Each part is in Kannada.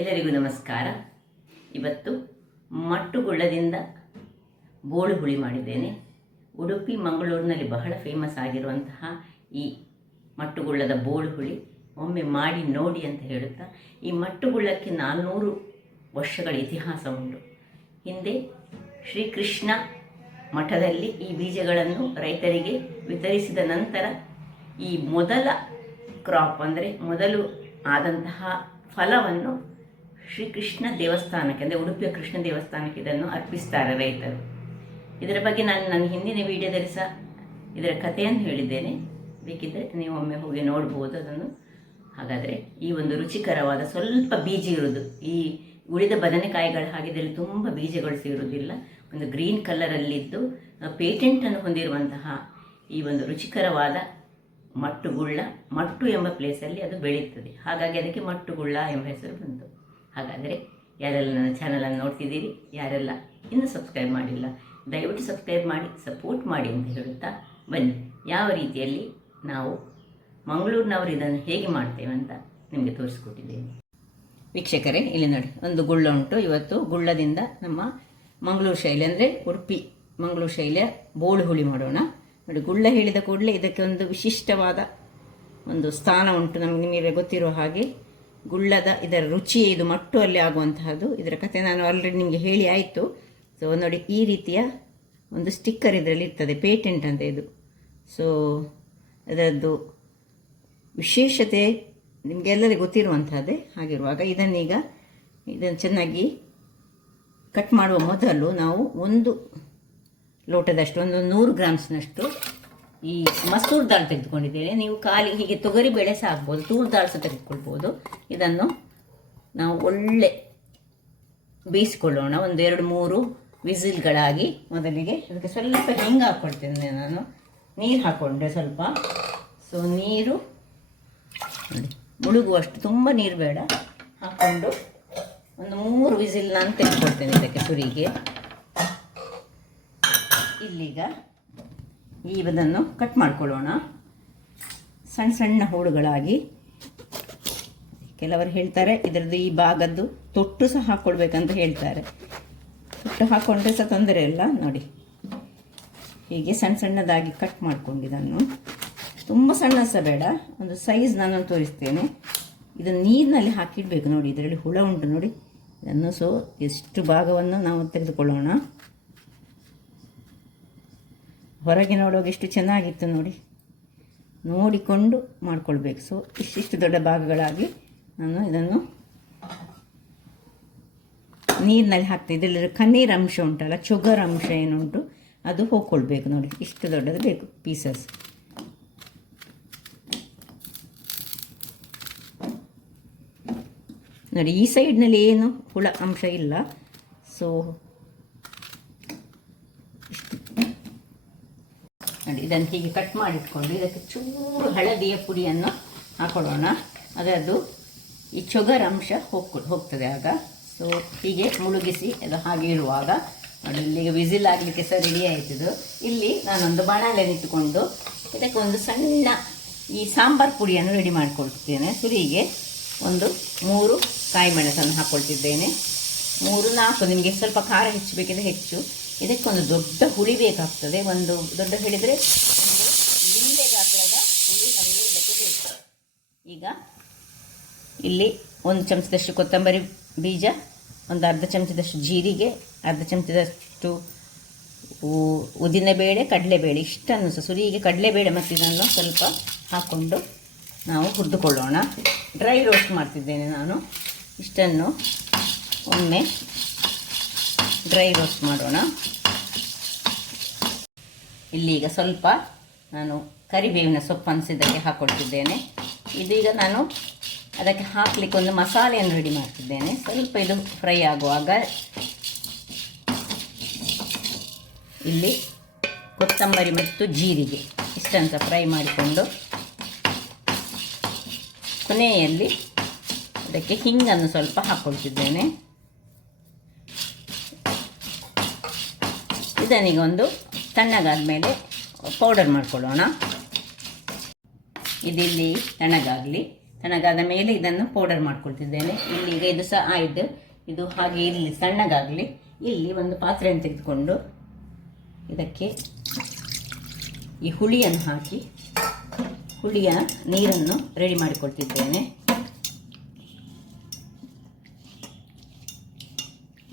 ಎಲ್ಲರಿಗೂ ನಮಸ್ಕಾರ. ಇವತ್ತು ಮಟ್ಟುಗುಳ್ಳದಿಂದ ಬೋಳು ಹುಳಿ ಮಾಡಿದ್ದೇನೆ. ಉಡುಪಿ ಮಂಗಳೂರಿನಲ್ಲಿ ಬಹಳ ಫೇಮಸ್ ಆಗಿರುವಂತಹ ಈ ಮಟ್ಟುಗುಳ್ಳದ ಬೋಳು ಹುಳಿ ಒಮ್ಮೆ ಮಾಡಿ ನೋಡಿ ಅಂತ ಹೇಳುತ್ತಾ, ಈ ಮಟ್ಟುಗುಳ್ಳಕ್ಕೆ 400 ವರ್ಷಗಳ ಇತಿಹಾಸ ಉಂಟು. ಹಿಂದೆ ಶ್ರೀಕೃಷ್ಣ ಮಠದಲ್ಲಿ ಈ ಬೀಜಗಳನ್ನು ರೈತರಿಗೆ ವಿತರಿಸಿದ ನಂತರ ಈ ಮೊದಲ ಕ್ರಾಪ್ ಅಂದರೆ ಮೊದಲು ಆದಂತಹ ಫಲವನ್ನು ಶ್ರೀಕೃಷ್ಣ ದೇವಸ್ಥಾನಕ್ಕೆ ಅಂದರೆ ಉಡುಪಿಯ ಕೃಷ್ಣ ದೇವಸ್ಥಾನಕ್ಕೆ ಇದನ್ನು ಅರ್ಪಿಸ್ತಾರೆ ರೈತರು. ಇದರ ಬಗ್ಗೆ ನಾನು ನನ್ನ ಹಿಂದಿನ ವಿಡಿಯೋದಲ್ಲಿ ಸಹ ಇದರ ಕಥೆಯನ್ನು ಹೇಳಿದ್ದೇನೆ. ಬೇಕಿದ್ದರೆ ನೀವು ಒಮ್ಮೆ ಹೋಗಿ ನೋಡ್ಬೋದು ಅದನ್ನು. ಹಾಗಾದರೆ ಈ ಒಂದು ರುಚಿಕರವಾದ ಸ್ವಲ್ಪ ಬೀಜ ಇರುವುದು, ಈ ಉಳಿದ ಬದನೆಕಾಯಿಗಳ ಹಾಗಿದ್ದಲ್ಲಿ ತುಂಬ ಬೀಜಗಳು ಸೇರುವುದಿಲ್ಲ, ಒಂದು ಗ್ರೀನ್ ಕಲರಲ್ಲಿದ್ದು ಪೇಟೆಂಟನ್ನು ಹೊಂದಿರುವಂತಹ ಈ ಒಂದು ರುಚಿಕರವಾದ ಮಟ್ಟುಗುಳ್ಳ, ಮಟ್ಟು ಎಂಬ ಪ್ಲೇಸಲ್ಲಿ ಅದು ಬೆಳೀತದೆ. ಹಾಗಾಗಿ ಅದಕ್ಕೆ ಮಟ್ಟುಗುಳ್ಳ ಎಂಬ ಹೆಸರು ಬಂತು. ಹಾಗಾದರೆ ಯಾರೆಲ್ಲ ನನ್ನ ಚಾನಲನ್ನು ನೋಡ್ತಿದ್ದೀರಿ, ಯಾರೆಲ್ಲ ಇನ್ನೂ ಸಬ್ಸ್ಕ್ರೈಬ್ ಮಾಡಿಲ್ಲ, ದಯವಿಟ್ಟು ಸಬ್ಸ್ಕ್ರೈಬ್ ಮಾಡಿ ಸಪೋರ್ಟ್ ಮಾಡಿ ಅಂತ ಹೇಳುತ್ತಾ ಬನ್ನಿ, ಯಾವ ರೀತಿಯಲ್ಲಿ ನಾವು ಮಂಗಳೂರಿನವರು ಇದನ್ನು ಹೇಗೆ ಮಾಡ್ತೇವೆ ಅಂತ ನಿಮಗೆ ತೋರಿಸ್ಕೊಟ್ಟಿದ್ದೇನೆ. ವೀಕ್ಷಕರೇ, ಇಲ್ಲಿ ನೋಡಿ ಒಂದು ಗುಳ್ಳ ಉಂಟು. ಇವತ್ತು ಗುಳ್ಳದಿಂದ ನಮ್ಮ ಮಂಗಳೂರು ಶೈಲಿ ಅಂದರೆ ಉಡುಪಿ ಮಂಗಳೂರು ಶೈಲಿಯ ಬೋಳು ಹುಳಿ ಮಾಡೋಣ. ನೋಡಿ, ಗುಳ್ಳ ಹೇಳಿದ ಕೂಡಲೇ ಇದಕ್ಕೆ ಒಂದು ವಿಶಿಷ್ಟವಾದ ಒಂದು ಸ್ಥಾನ ಉಂಟು. ನಿಮಗೆ ಗೊತ್ತಿರೋ ಹಾಗೆ ಗುಳ್ಳದ ಇದರ ರುಚಿಯೇ ಇದು ಮಟ್ಟು ಅಲ್ಲಿ ಆಗುವಂತಹದ್ದು. ಇದರ ಕಥೆ ನಾನು ಆಲ್ರೆಡಿ ನಿಮಗೆ ಹೇಳಿ ಆಯಿತು. ಸೊ ನೋಡಿ, ಈ ರೀತಿಯ ಒಂದು ಸ್ಟಿಕ್ಕರ್ ಇದರಲ್ಲಿ ಇರ್ತದೆ, ಪೇಟೆಂಟ್ ಅಂತ ಇದು. ಸೊ ಅದರದ್ದು ವಿಶೇಷತೆ ನಿಮಗೆಲ್ಲರಿಗೂ ಗೊತ್ತಿರುವಂಥದ್ದೇ. ಹಾಗಿರುವಾಗ ಇದನ್ನು ಚೆನ್ನಾಗಿ ಕಟ್ ಮಾಡುವ ಮೊದಲು ನಾವು ಒಂದು ಲೋಟದಷ್ಟು, ಒಂದು 100 ಗ್ರಾಮ್ಸ್ನಷ್ಟು ಈ ಮಸೂರ್ ದಾಲ್ ತೆಗೆದುಕೊಂಡಿದ್ದೇನೆ. ನೀವು ಖಾಲಿ ಹೀಗೆ ತೊಗರಿ ಬೇಳೆ ಸಹ ಹಾಕ್ಬೋದು, ತೂರ್ ದಾಲ್ ಸಹ ತೆಗೆದುಕೊಳ್ಬೋದು. ಇದನ್ನು ನಾವು ಒಳ್ಳೆ ಬೇಯಿಸಿಕೊಳ್ಳೋಣ. ಒಂದು 2-3 ವಿಸಿಲ್ಗಳಾಗಿ ಮೊದಲಿಗೆ ಅದಕ್ಕೆ ಸ್ವಲ್ಪ ಹಿಂಗೆ ಹಾಕ್ಕೊಳ್ತೇನೆ ನಾನು. ನೀರು ಹಾಕ್ಕೊಂಡೆ ಸ್ವಲ್ಪ. ಸೊ ನೀರು ನೋಡಿ ಮುಳುಗುವಷ್ಟು, ತುಂಬ ನೀರು ಬೇಡ, ಹಾಕ್ಕೊಂಡು ಒಂದು 3 ವಿಸಿಲ್ ನಾನು ತೆಗೆದುಕೊಳ್ತೇನೆ ಇದಕ್ಕೆ ಸುರಿಗೆ. ಇಲ್ಲೀಗ ಇದನ್ನು ಕಟ್ ಮಾಡ್ಕೊಳ್ಳೋಣ ಸಣ್ಣ ಸಣ್ಣ ಹೋಳುಗಳಾಗಿ. ಕೆಲವರು ಹೇಳ್ತಾರೆ ಇದರದ್ದು ಈ ಭಾಗದ್ದು ತೊಟ್ಟು ಸಹ ಹಾಕ್ಕೊಳ್ಬೇಕಂತ ಹೇಳ್ತಾರೆ. ತೊಟ್ಟು ಹಾಕ್ಕೊಂಡ್ರೆ ಸಹ ತೊಂದರೆ ಇಲ್ಲ. ನೋಡಿ, ಹೀಗೆ ಸಣ್ಣ ಸಣ್ಣದಾಗಿ ಕಟ್ ಮಾಡ್ಕೊಂಡಿದ್ದನ್ನು, ತುಂಬ ಸಣ್ಣ ಸಹ ಬೇಡ, ಒಂದು ಸೈಜ್ ನಾನು ತೋರಿಸ್ತೇನೆ. ಇದನ್ನು ನೀರಿನಲ್ಲಿ ಹಾಕಿಡಬೇಕು. ನೋಡಿ, ಇದರಲ್ಲಿ ಹುಳ ಉಂಟು ನೋಡಿ ಇದನ್ನು. ಸೊ ಎಷ್ಟು ಭಾಗವನ್ನು ನಾವು ತೆಗೆದುಕೊಳ್ಳೋಣ. ಹೊರಗೆ ನೋಡುವಾಗ ಎಷ್ಟು ಚೆನ್ನಾಗಿತ್ತು ನೋಡಿ, ನೋಡಿಕೊಂಡು ಮಾಡಿಕೊಳ್ಬೇಕು. ಸೊ ಇಷ್ಟಿಷ್ಟು ದೊಡ್ಡ ಭಾಗಗಳಾಗಿ ನಾನು ಇದನ್ನು ನೀರಿನಲ್ಲಿ ಹಾಕ್ತೀನಿ. ಇದರಲ್ಲಿ ಕಣ್ಣೀರು ಅಂಶ ಉಂಟಲ್ಲ, ಶುಗರ್ ಅಂಶ ಏನುಂಟು ಅದು ಹೋಗ್ಕೊಳ್ಬೇಕು. ನೋಡಿ, ಇಷ್ಟು ದೊಡ್ಡದು ಬೇಕು ಪೀಸಸ್. ನೋಡಿ, ಈ ಸೈಡ್ನಲ್ಲಿ ಏನು ಹುಳ ಅಂಶ ಇಲ್ಲ. ಸೊ ನೋಡಿ, ಇದನ್ನು ಹೀಗೆ ಕಟ್ ಮಾಡಿಟ್ಕೊಂಡು ಇದಕ್ಕೆ ಚೂರು ಹಳದಿಯ ಪುಡಿಯನ್ನು ಹಾಕೊಳ್ಳೋಣ. ಅದರದ್ದು ಈ ಶುಗರ್ ಅಂಶ ಹೋಗ್ತದೆ ಆಗ. ಸೊ ಹೀಗೆ ಮುಳುಗಿಸಿ ಅದು ಹಾಗೆ ಇರುವಾಗ ನೋಡಿ, ಇಲ್ಲಿಗೆ ವಿಸಿಲ್ ಆಗಲಿಕ್ಕೆ ಸಹ ರೆಡಿ ಆಯ್ತದು. ಇಲ್ಲಿ ನಾನೊಂದು ಬಾಣಲೆ ಇಟ್ಟುಕೊಂಡು ಇದಕ್ಕೆ ಒಂದು ಸಣ್ಣ ಈ ಸಾಂಬಾರು ಪುಡಿಯನ್ನು ರೆಡಿ ಮಾಡಿಕೊಳ್ತಿದ್ದೇನೆ. ಸುರಿಗೆ ಒಂದು 3 ಕಾಯಿ ಮೆಣಸನ್ನು ಹಾಕ್ಕೊಳ್ತಿದ್ದೇನೆ. 3-4, ನಿಮಗೆ ಸ್ವಲ್ಪ ಖಾರ ಹೆಚ್ಚು ಬೇಕಿದ್ರೆ ಹೆಚ್ಚು. ಇದಕ್ಕೊಂದು ದೊಡ್ಡ ಹುಳಿ ಬೇಕಾಗ್ತದೆ. ಒಂದು ದೊಡ್ಡ ಹೇಳಿದರೆ ಒಂದು ಲಿಂಬೆ ಗಾತ್ರದ ಹುಳಿ ನಮಗೆ ಇದಕ್ಕೆ ಬೇಕು. ಈಗ ಇಲ್ಲಿ 1 ಚಮಚದಷ್ಟು ಕೊತ್ತಂಬರಿ ಬೀಜ, ಒಂದು ಅರ್ಧ ಚಮಚದಷ್ಟು ಜೀರಿಗೆ, ಅರ್ಧ ಚಮಚದಷ್ಟು ಉದ್ದಿನಬೇಳೆ, ಕಡಲೆಬೇಳೆ, ಇಷ್ಟನ್ನು ಸಹ ಸುರಿಗೆ ಕಡಲೆಬೇಳೆ ಮತ್ತು ಇದನ್ನು ಸ್ವಲ್ಪ ಹಾಕ್ಕೊಂಡು ನಾವು ಹುರಿದುಕೊಳ್ಳೋಣ. ಡ್ರೈ ರೋಸ್ಟ್ ಮಾಡ್ತಿದ್ದೇನೆ ನಾನು. ಇಷ್ಟನ್ನು ಒಮ್ಮೆ ಡ್ರೈ ರೋಸ್ಟ್ ಮಾಡೋಣ. ಇಲ್ಲೀಗ ಸ್ವಲ್ಪ ನಾನು ಕರಿಬೇವಿನ ಸೊಪ್ಪನ್ನು ಇದಕ್ಕೆ ಹಾಕ್ಕೊಳ್ತಿದ್ದೇನೆ. ಇದೀಗ ನಾನು ಅದಕ್ಕೆ ಹಾಕಲಿಕ್ಕೆ ಒಂದು ಮಸಾಲೆಯನ್ನು ರೆಡಿ ಮಾಡ್ತಿದ್ದೇನೆ. ಸ್ವಲ್ಪ ಇದು ಫ್ರೈ ಆಗುವಾಗ ಇಲ್ಲಿ ಕೊತ್ತಂಬರಿ ಮತ್ತು ಜೀರಿಗೆ ಇಷ್ಟಂತ ಫ್ರೈ ಮಾಡಿಕೊಂಡು ಕೊನೆಯಲ್ಲಿ ಅದಕ್ಕೆ ಹಿಂಗನ್ನು ಸ್ವಲ್ಪ ಹಾಕ್ಕೊಳ್ತಿದ್ದೇನೆ. ಇದನ್ನೀಗ ಒಂದು ತಣ್ಣಗಾದ ಮೇಲೆ ಪೌಡರ್ ಮಾಡ್ಕೊಳ್ಳೋಣ. ಇದಿಲ್ಲಿ ತಣ್ಣಗಾಗಲಿ. ತಣ್ಣಗಾದ ಮೇಲೆ ಇದನ್ನು ಪೌಡರ್ ಮಾಡ್ಕೊಳ್ತಿದ್ದೇನೆ. ಇಲ್ಲಿ ಈಗ ಇದು ಸಹ ಆಯಿತು. ಇದು ಹಾಗೆ ಇಲ್ಲಿ ಸಣ್ಣಗಾಗಲಿ. ಇಲ್ಲಿ ಒಂದು ಪಾತ್ರೆಯನ್ನು ತೆಗೆದುಕೊಂಡು ಇದಕ್ಕೆ ಈ ಹುಳಿಯನ್ನು ಹಾಕಿ ಹುಳಿಯ ನೀರನ್ನು ರೆಡಿ ಮಾಡಿಕೊಳ್ತಿದ್ದೇನೆ.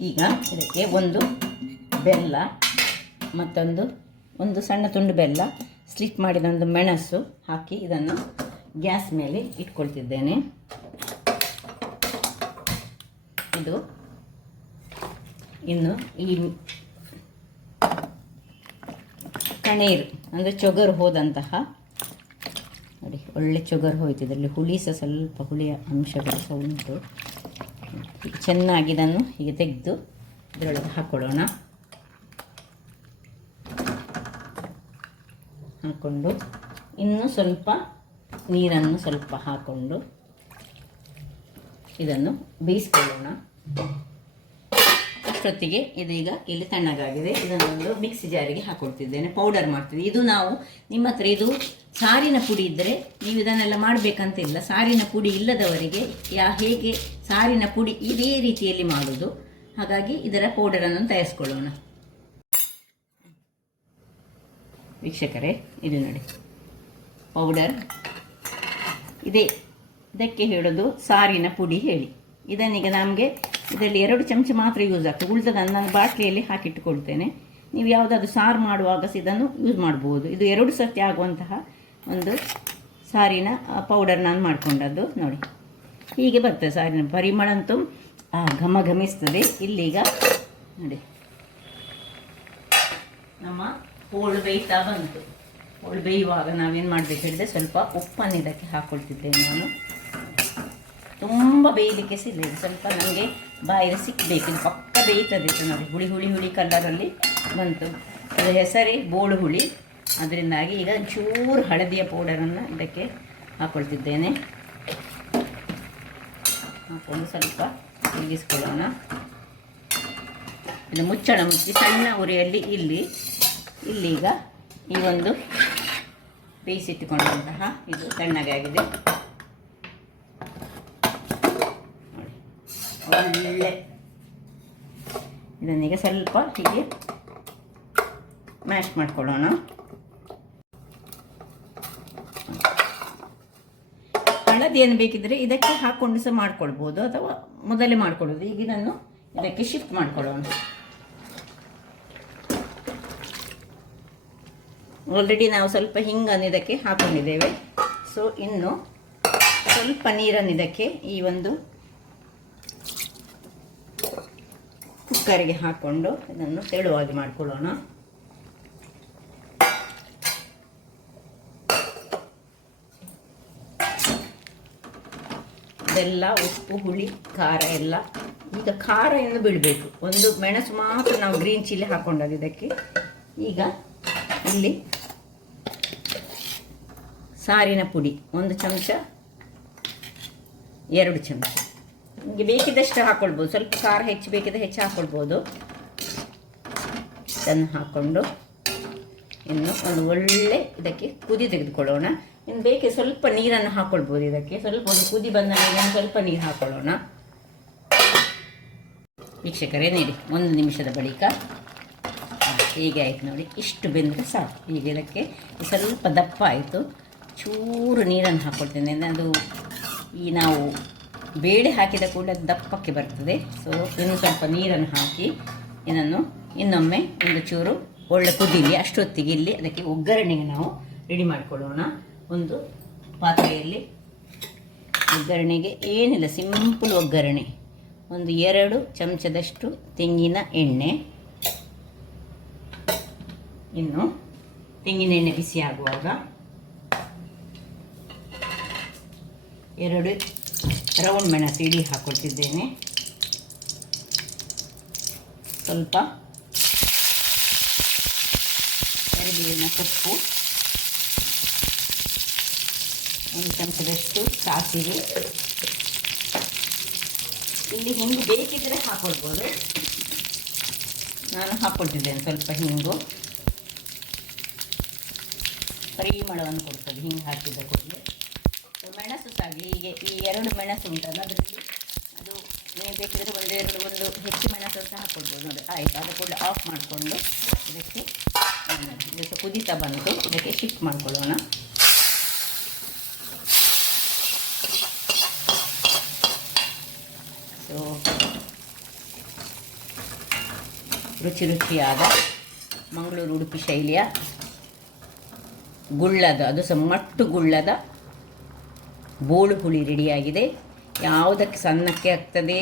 ಈಗ ಇದಕ್ಕೆ ಒಂದು ಬೆಲ್ಲ, ಒಂದು ಸಣ್ಣ ತುಂಡು ಬೆಲ್ಲ, ಸ್ಲಿಟ್ ಮಾಡಿದ ಒಂದು ಮೆಣಸು ಹಾಕಿ ಇದನ್ನು ಗ್ಯಾಸ್ ಮೇಲೆ ಇಟ್ಕೊಳ್ತಿದ್ದೇನೆ. ಇದು ಇನ್ನು ಈ ಕಣೀರು ಅಂದರೆ ಚೊಗರು ಹೋದಂತಹ, ನೋಡಿ ಒಳ್ಳೆ ಚೊಗರು ಹೋಯ್ತು. ಇದರಲ್ಲಿ ಹುಳಿ ಸಹ ಸ್ವಲ್ಪ ಹುಳಿಯ ಅಂಶಗಳು ಸಹ ಉಂಟು. ಚೆನ್ನಾಗಿ ಇದನ್ನು ಹೀಗೆ ತೆಗೆದು ಇದರೊಳಗೆ ಹಾಕ್ಕೊಳ್ಳೋಣ. ಹಾಕ್ಕೊಂಡು ಇನ್ನೂ ಸ್ವಲ್ಪ ನೀರನ್ನು ಸ್ವಲ್ಪ ಹಾಕ್ಕೊಂಡು ಇದನ್ನು ಬೇಯಿಸ್ಕೊಳ್ಳೋಣ. ಅಷ್ಟೊತ್ತಿಗೆ ಇದೀಗ ಇಲ್ಲಿ ತಣ್ಣಗಾಗಿದೆ. ಇದನ್ನೊಂದು ಮಿಕ್ಸಿ ಜಾರಿಗೆ ಹಾಕ್ಕೊಳ್ತಿದ್ದೇನೆ. ಪೌಡರ್ ಮಾಡ್ತೀವಿ. ಇದು ನಾವು ನಿಮ್ಮ ಹತ್ರ ಇದು ಸಾರಿನ ಪುಡಿ ಇದ್ದರೆ ನೀವು ಇದನ್ನೆಲ್ಲ ಮಾಡಬೇಕಂತಿಲ್ಲ. ಸಾರಿನ ಪುಡಿ ಇಲ್ಲದವರಿಗೆ ಹೇಗೆ ಸಾರಿನ ಪುಡಿ ಇದೇ ರೀತಿಯಲ್ಲಿ ಮಾಡೋದು. ಹಾಗಾಗಿ ಇದರ ಪೌಡರನ್ನು ತಯಾರಿಸ್ಕೊಳ್ಳೋಣ. ವೀಕ್ಷಕರೇ, ಇದು ನೋಡಿ ಪೌಡರ್ ಇದೆ. ಇದಕ್ಕೆ ಹೇಳೋದು ಸಾರಿನ ಪುಡಿ ಹೇಳಿ. ಇದನ್ನೀಗ ನಮಗೆ ಇದರಲ್ಲಿ 2 ಚಮಚ ಮಾತ್ರ ಯೂಸ್ ಆಗ್ತದೆ. ಉಳಿದದನ್ನು ನಾನು ಬಾಟ್ಲಿಯಲ್ಲಿ ಹಾಕಿಟ್ಟುಕೊಳ್ತೇನೆ. ನೀವು ಯಾವುದಾದ್ರು ಸಾರು ಮಾಡುವಾಗ ಇದನ್ನು ಯೂಸ್ ಮಾಡ್ಬೋದು. ಇದು 2 ಸರ್ತಿ ಆಗುವಂತಹ ಒಂದು ಸಾರಿನ ಪೌಡರ್ ನಾನು ಮಾಡಿಕೊಂಡದ್ದು. ನೋಡಿ ಹೀಗೆ ಬರ್ತದೆ. ಸಾರಿನ ಪರಿಮಳ ಅಂತೂ ಘಮ ಘಮಿಸ್ತದೆ. ಇಲ್ಲೀಗ ನೋಡಿ ನಮ್ಮ ಹೋಳು ಬೇಯ್ತಾ ಬಂತು. ಹೋಳು ಬೇಯುವಾಗ ನಾವೇನು ಮಾಡಬೇಕು ಹೇಳಿದ್ರೆ ಸ್ವಲ್ಪ ಉಪ್ಪನ್ನು ಇದಕ್ಕೆ ಹಾಕ್ಕೊಳ್ತಿದ್ದೇನೆ ನಾನು. ತುಂಬ ಬೇಯಲಿಕ್ಕೆ ಸಿಗಲಿ, ಸ್ವಲ್ಪ ನನಗೆ ಬಾಯಿಗೆ ಸಿಕ್ಕಬೇಕು. ಇದು ಪಕ್ಕ ಬೇಯ್ತದೆ. ನೋಡಿ ಹುಳಿ ಹುಳಿ ಹುಳಿ ಕಲರಲ್ಲಿ ಬಂತು. ಅದರ ಹೆಸರೇ ಬೋಳು ಹುಳಿ. ಅದರಿಂದಾಗಿ ಈಗ ಚೂರು ಹಳದಿಯ ಪೌಡರನ್ನು ಇದಕ್ಕೆ ಹಾಕ್ಕೊಳ್ತಿದ್ದೇನೆ. ಹಾಕ್ಕೊಂಡು ಸ್ವಲ್ಪ ತಿರುಗಿಸ್ಕೊಳ್ಳೋಣ. ಇದು ಮುಚ್ಚಳ ಮುಚ್ಚಿ ಸಣ್ಣ ಉರಿಯಲ್ಲಿ ಇಲ್ಲೀಗ ಈ ಒಂದು ಬೇಯಿಸಿಟ್ಟುಕೊಂಡಂತಹ ಇದು ತಣ್ಣಗಾಗಿದೆ. ಒಳ್ಳೆ ಇದನ್ನೀಗ ಸ್ವಲ್ಪ ಹೀಗೆ ಮ್ಯಾಶ್ ಮಾಡ್ಕೊಳ್ಳೋಣ. ಹಳದಿಯನ್ನು ಬೇಕಿದ್ರೆ ಇದಕ್ಕೆ ಹಾಕ್ಕೊಂಡು ಸಹ ಮಾಡ್ಕೊಳ್ಬೋದು, ಅಥವಾ ಮೊದಲೇ ಮಾಡ್ಕೊಳ್ಳೋದು. ಈಗ ಇದನ್ನು ಇದಕ್ಕೆ ಶಿಫ್ಟ್ ಮಾಡ್ಕೊಳ್ಳೋಣ. ಆಲ್ರೆಡಿ ನಾವು ಸ್ವಲ್ಪ ಹಿಂಗನ್ನು ಇದಕ್ಕೆ ಹಾಕ್ಕೊಂಡಿದ್ದೇವೆ. ಸೊ ಇನ್ನು ಸ್ವಲ್ಪ ನೀರನ್ನು ಇದಕ್ಕೆ ಈ ಒಂದು ಕುಕ್ಕರಿಗೆ ಹಾಕ್ಕೊಂಡು ಇದನ್ನು ತೆಳುವಾಗಿ ಮಾಡಿಕೊಳ್ಳೋಣ. ಇದೆಲ್ಲ ಉಪ್ಪು ಹುಳಿ ಖಾರ ಎಲ್ಲ ಈಗ ಖಾರ ಎಂದು ಬಿಡಬೇಕು. ಒಂದು ಮೆಣಸು ಮಾತ್ರ ನಾವು ಗ್ರೀನ್ ಚಿಲ್ಲಿ ಹಾಕ್ಕೊಂಡದ್ದು ಇದಕ್ಕೆ. ಈಗ ಇಲ್ಲಿ ಸಾರಿನ ಪುಡಿ 1 ಚಮಚ 2 ಚಮಚ ನಿಮಗೆ ಬೇಕಿದ್ದಷ್ಟು ಹಾಕ್ಕೊಳ್ಬೋದು. ಸ್ವಲ್ಪ ಖಾರ ಹೆಚ್ಚು ಬೇಕಿದ್ರೆ ಹೆಚ್ಚು ಹಾಕ್ಕೊಳ್ಬೋದು. ಇದನ್ನು ಹಾಕ್ಕೊಂಡು ಇನ್ನು ಒಂದು ಒಳ್ಳೆ ಇದಕ್ಕೆ ಕುದಿ ತೆಗೆದುಕೊಳ್ಳೋಣ. ಇನ್ನು ಬೇಕಿದ್ರೆ ಸ್ವಲ್ಪ ನೀರನ್ನು ಹಾಕ್ಕೊಳ್ಬೋದು. ಇದಕ್ಕೆ ಸ್ವಲ್ಪ ಒಂದು ಕುದಿ ಬಂದ ಮೇಲೆ ಸ್ವಲ್ಪ ನೀರು ಹಾಕ್ಕೊಳ್ಳೋಣ. ವೀಕ್ಷಕರೇ ನೋಡಿ, 1 ನಿಮಿಷದ ಬಳಿಕ ಹೀಗೆ ಆಯಿತು ನೋಡಿ. ಇಷ್ಟು ಬೆಂದರೆ ಸಾಕು. ಈಗ ಇದಕ್ಕೆ ಸ್ವಲ್ಪ ದಪ್ಪ ಆಯಿತು. ಚೂರು ನೀರನ್ನು ಹಾಕ್ಕೊಳ್ತೇನೆ. ಅದು ಈ ನಾವು ಬೇಳೆ ಹಾಕಿದ ಕೂಡಲೇ ದಪ್ಪಕ್ಕೆ ಬರ್ತದೆ. ಸೊ ಇನ್ನು ಸ್ವಲ್ಪ ನೀರನ್ನು ಹಾಕಿ ಇದನ್ನು ಇನ್ನೊಮ್ಮೆ ಒಂದು ಚೂರು ಒಳ್ಳೆ ಕುದೀಲಿ. ಅಷ್ಟೊತ್ತಿಗೆ ಇಲ್ಲಿ ಅದಕ್ಕೆ ಒಗ್ಗರಣೆಗೆ ನಾವು ರೆಡಿ ಮಾಡಿಕೊಳ್ಳೋಣ. ಒಂದು ಪಾತ್ರೆಯಲ್ಲಿ ಒಗ್ಗರಣೆಗೆ ಏನಿಲ್ಲ, ಸಿಂಪಲ್ ಒಗ್ಗರಣೆ. ಒಂದು 2 ಚಮಚದಷ್ಟು ತೆಂಗಿನ ಎಣ್ಣೆ. ಇನ್ನು ತೆಂಗಿನ ಎಣ್ಣೆ ಬಿಸಿ ಆಗುವಾಗ 2 ರೌಂಡ್ ಮೆಣಸು ಇಡೀ ಹಾಕ್ಕೊಳ್ತಿದ್ದೇನೆ. ಸ್ವಲ್ಪ ಕರಿಬೇವಿನ ಸೊಪ್ಪು, 1 ಚಮಚದಷ್ಟು ಸಾಸಿವೆ. ಇಲ್ಲಿ ಹಿಂಗು ಬೇಕಿದ್ದರೆ ಹಾಕ್ಕೊಳ್ಬೋದು. ನಾನು ಹಾಕ್ಕೊಳ್ತಿದ್ದೇನೆ ಸ್ವಲ್ಪ ಹಿಂಗು. ಪರಿಮಳವನ್ನು ಕೊಡ್ತದೆ ಹಿಂಗೆ ಹಾಕಿದ ಕೂಡಲೇ. ಮೆಣಸು ಮೆಣಸು ಸಾಗಲಿ. ಹೀಗೆ ಈ 2 ಮೆಣಸು ಉಂಟಲ್ಲ ಅದರಲ್ಲಿ, ಅದು ನೀವು ಬೇಕಿದ್ರೆ ಒಂದು ಹೆಚ್ಚು ಮೆಣಸು ಸಹ ಹಾಕ್ಕೊಳ್ಬೋದು ನೋಡಿ. ಆಯಿತು, ಅದು ಕೂಡ ಆಫ್ ಮಾಡಿಕೊಂಡು ಇದಕ್ಕೆ ಇದು ಕುದೀತಾ ಬಂತು, ಇದಕ್ಕೆ ಶಿಫ್ಟ್ ಮಾಡ್ಕೊಳ್ಳೋಣ. ಸೊ ರುಚಿಯಾದ ಮಂಗಳೂರು ಉಡುಪಿ ಶೈಲಿಯ ಗುಳ್ಳದ, ಅದು ಸಹ ಮಟ್ಟು ಗುಳ್ಳದ ಬೋಳು ಹುಳಿ ರೆಡಿಯಾಗಿದೆ. ಯಾವುದಕ್ಕೆ ಸಣ್ಣಕ್ಕೆ ಆಗ್ತದೆ,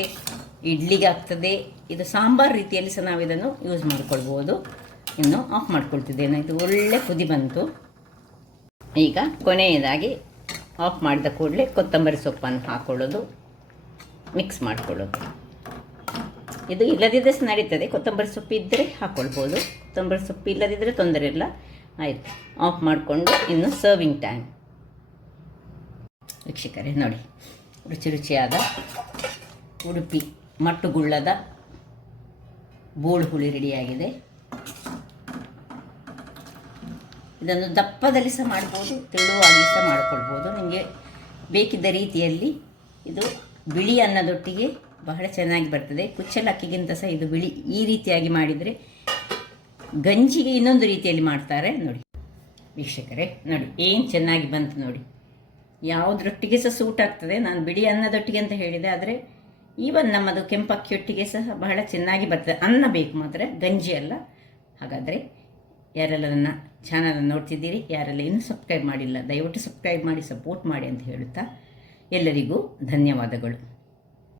ಇಡ್ಲಿಗೆ ಆಗ್ತದೆ. ಇದು ಸಾಂಬಾರು ರೀತಿಯಲ್ಲಿ ಸಹ ನಾವು ಇದನ್ನು ಯೂಸ್ ಮಾಡ್ಕೊಳ್ಬೋದು. ಇನ್ನು ಆಫ್ ಮಾಡ್ಕೊಳ್ತಿದ್ದೇನೆ. ಇದು ಒಳ್ಳೆ ಕುದಿ ಬಂತು. ಈಗ ಕೊನೆಯದಾಗಿ ಆಫ್ ಮಾಡಿದ ಕೂಡಲೇ ಕೊತ್ತಂಬರಿ ಸೊಪ್ಪನ್ನು ಹಾಕ್ಕೊಳ್ಳೋದು, ಮಿಕ್ಸ್ ಮಾಡಿಕೊಳ್ಳೋದು. ಇದು ಇಲ್ಲದಿದ್ದರೆ ಸಹ ನಡೀತದೆ, ಕೊತ್ತಂಬರಿ ಸೊಪ್ಪು ಇದ್ದರೆ ಹಾಕ್ಕೊಳ್ಬೋದು, ಕೊತ್ತಂಬರಿ ಸೊಪ್ಪು ಇಲ್ಲದಿದ್ದರೆ ತೊಂದರೆ ಇಲ್ಲ. ಆಯಿತು, ಆಫ್ ಮಾಡಿಕೊಂಡು ಇನ್ನು ಸರ್ವಿಂಗ್ ಟೈಮ್. ವೀಕ್ಷಕರೇ ನೋಡಿ, ರುಚಿಯಾದ ಉಡುಪಿ ಮಟ್ಟುಗುಳ್ಳದ ಬೋಳು ಹುಳಿ ರೆಡಿಯಾಗಿದೆ. ಇದನ್ನು ದಪ್ಪದಲ್ಲಿ ಸಹ ಮಾಡ್ಬೋದು, ತೆಳುವಾಗಿ ಸಹ ಮಾಡಿಕೊಳ್ಬೋದು. ನಿಮಗೆ ಬೇಕಿದ್ದ ರೀತಿಯಲ್ಲಿ. ಇದು ಬಿಳಿ ಅನ್ನದೊಟ್ಟಿಗೆ ಬಹಳ ಚೆನ್ನಾಗಿ ಬರ್ತದೆ. ಕುಚ್ಚಲಕ್ಕಿಗಿಂತ ಸಹ ಇದು ಬಿಳಿ ಈ ರೀತಿಯಾಗಿ ಮಾಡಿದರೆ, ಗಂಜಿಗೆ ಇನ್ನೊಂದು ರೀತಿಯಲ್ಲಿ ಮಾಡ್ತಾರೆ ನೋಡಿ. ವೀಕ್ಷಕರೇ ನೋಡಿ, ಏನು ಚೆನ್ನಾಗಿ ಬಂತು ನೋಡಿ. ಯಾವುದರೊಟ್ಟಿಗೆ ಸಹ ಸೂಟ್ ಆಗ್ತದೆ. ನಾನು ಬಿಳಿ ಅನ್ನದೊಟ್ಟಿಗೆ ಅಂತ ಹೇಳಿದೆ, ಆದರೆ ಈವನ್ ನಮ್ಮದು ಕೆಂಪಕ್ಕಿಯೊಟ್ಟಿಗೆ ಸಹ ಬಹಳ ಚೆನ್ನಾಗಿ ಬರ್ತದೆ. ಅನ್ನ ಬೇಕು ಮಾತ್ರ, ಗಂಜಿ ಅಲ್ಲ. ಹಾಗಾದರೆ ಯಾರೆಲ್ಲ ನನ್ನ ಚಾನಲನ್ನು ನೋಡ್ತಿದ್ದೀರಿ, ಯಾರೆಲ್ಲ ಇನ್ನೂ ಸಬ್ಸ್ಕ್ರೈಬ್ ಮಾಡಿಲ್ಲ, ದಯವಿಟ್ಟು ಸಬ್ಸ್ಕ್ರೈಬ್ ಮಾಡಿ, ಸಪೋರ್ಟ್ ಮಾಡಿ ಅಂತ ಹೇಳುತ್ತಾ ಎಲ್ಲರಿಗೂ ಧನ್ಯವಾದಗಳು.